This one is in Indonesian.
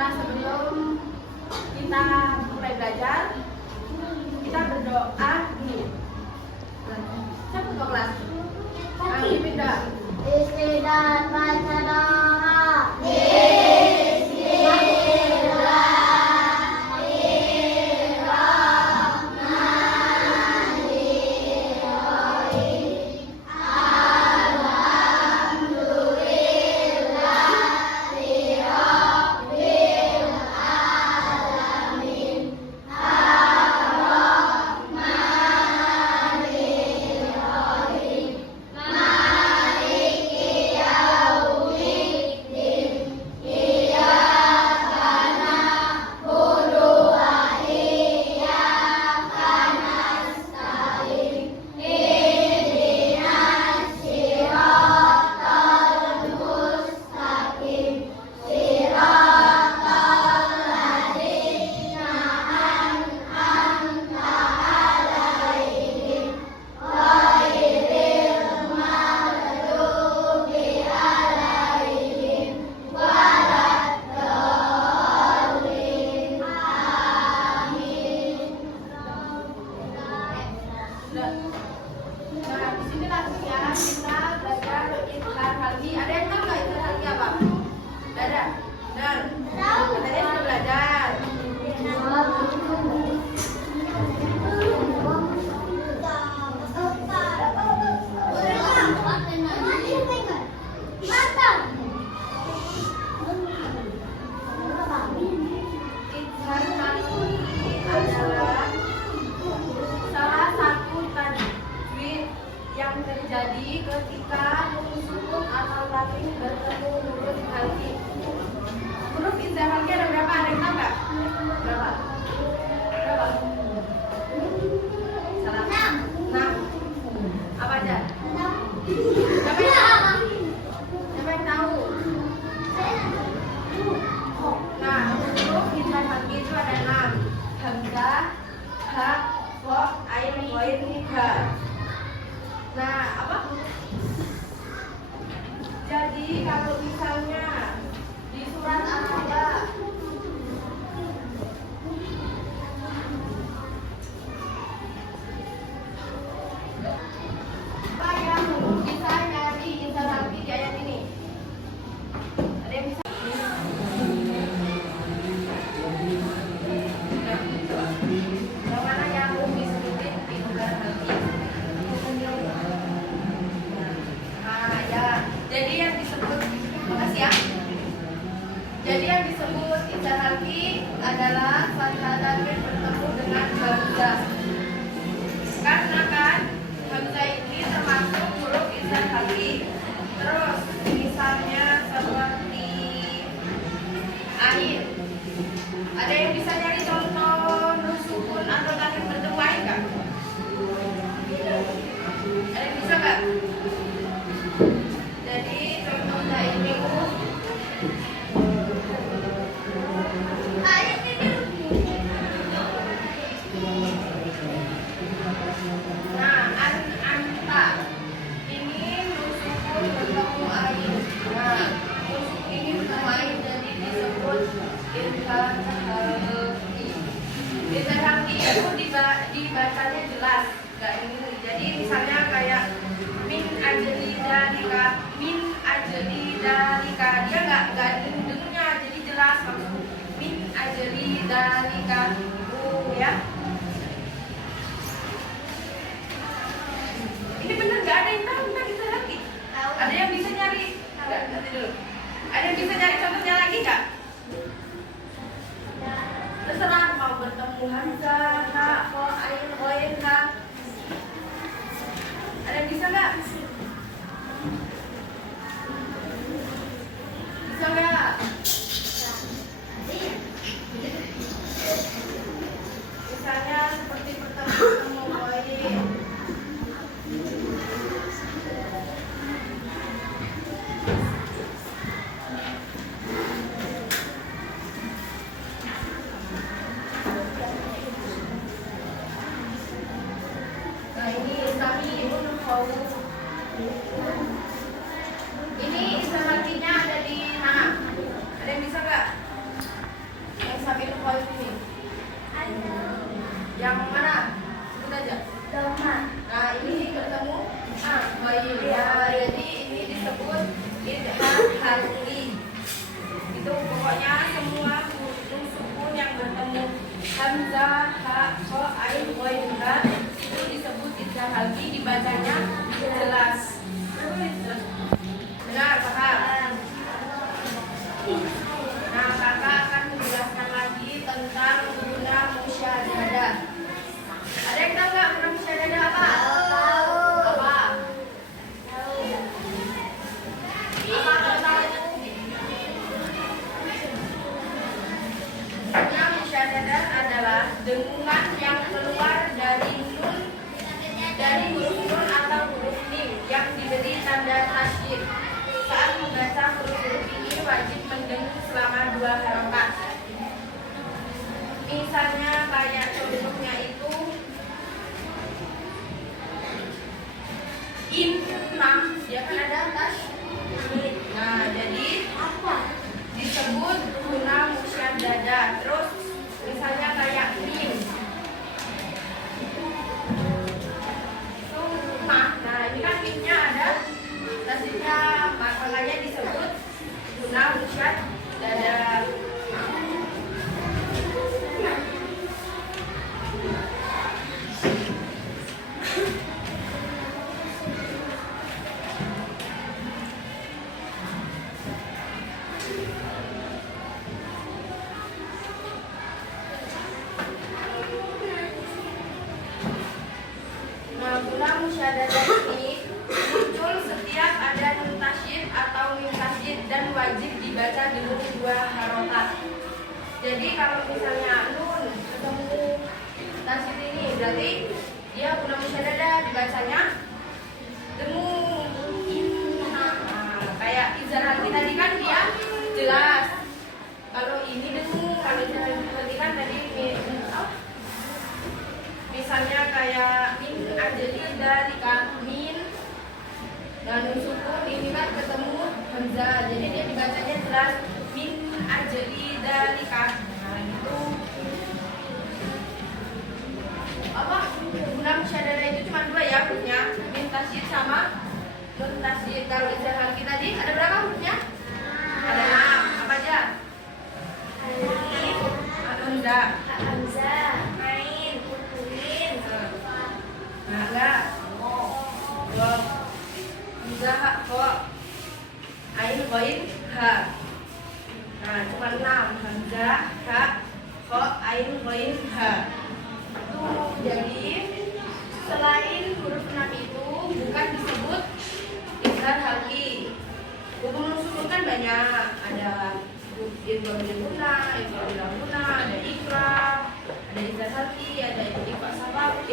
Nah, sebelum kita mulai belajar, kita berdoa dulu. Siapa ketua kelas? Kami pindah. Istilah baca terjadi ketika huruf sukun atau latin bertemu huruf halki. Huruf izhar halki ada berapa? Ada yang tahu nggak? Berapa? Berapa? Salah. 6. Apa aja? Siapa yang tahu? Siapa yang tahu? Nah, huruf izhar halki itu ada 6. Hamzah, ha, kha, ain, ghain, ha. Nah, apa? Jadi kalau misalnya di surat Al-A'la apa yang bisa nyari izhar halki di ayat ini? Ada yang bisa? Yang mana yang disebutin izhar halki? Jadi yang disebut, makasih ya. Jadi yang disebut izhar halki adalah fathah tanwin bertemu dengan hamzah. Karena kan hamzah ini termasuk huruf izhar halki. Terus misalnya seperti ain. Ada yang bisa nyari contoh nun sukun atau tanwin bertemu ain nggak? Ada yang bisa nggak? Jadi contohnya ini anta ini nusukun bertemu ain. Nah, nusuk ini bertemu ain jadi disebut izhar halki. Izhar halki itu dibacanya jelas, nggak ini. Jadi misalnya kayak min ajli dalika, dia nggak dengernya, jadi jelas langsung min ajli dalika, ya. Ini bener nggak ada yang tahu tentang izhar halki? Ada yang bisa nyari? Nggak, nanti dulu. Ada yang bisa nyari contohnya lagi nggak? Terserah mau bertemu hamzah, ha, kha, ain, ghain, ha. Ada yang bisa nggak? Bisa nggak? Misalnya seperti bertemu ghain. Nah, ini Islami Ibn Khawf. Ini izhar halkinya ada di mana? Ada yang bisa nggak? dengungan yang keluar dari huruf nun atau huruf mim yang diberi tanda tasydid. Saat membaca huruf-huruf ini wajib mendengung selama 2 harokat. Misalnya kayak contohnya itu inna, dia kan ada tasydid. Nah, jadi Apa? disebut guna musyaddada. Terus misalnya kayak mim. Nah, ini kan mimnya ada tasydidnya, makanya disebut guna musyaddada. Nah, guna musyaddada ini muncul setiap ada nun tasydid atau mim tasydid dan wajib dibaca dengan 2 harokat. Jadi kalau misalnya nun ketemu tasydid ini berarti dia guna musyaddada, dibacanya dengung inna. Nah, kayak izhar halki tadi kan dia jelas. Kalau ini dengung, kalau izhar halki kan tadi misalnya kayak min ajli dalika min dan nun sukun ini kan ketemu hamzah, jadi dia dibacanya jelas min ajli dalika. Nah, itu apa guna musyaddada itu cuma 2 ya hurufnya, min tasydid sama nun tasydid. Kalau izhar halki tadi ada berapa hurufnya? Ada 6. Apa aja? Alif, hamzah, Hamzah. ain, Min. enggak, Wah, hamzah, ha, ain, ghain, ha. Nah, cuma 6. Hamzah, ha, ha, ain, ghain, ha. Tuh, jadi selain huruf 6 itu bukan disebut izhar halki. Hukum sukun kan banyak, ada idgham guna, idgham guna, ada ikrah, ada izhar halki, ada ikhfa sabab.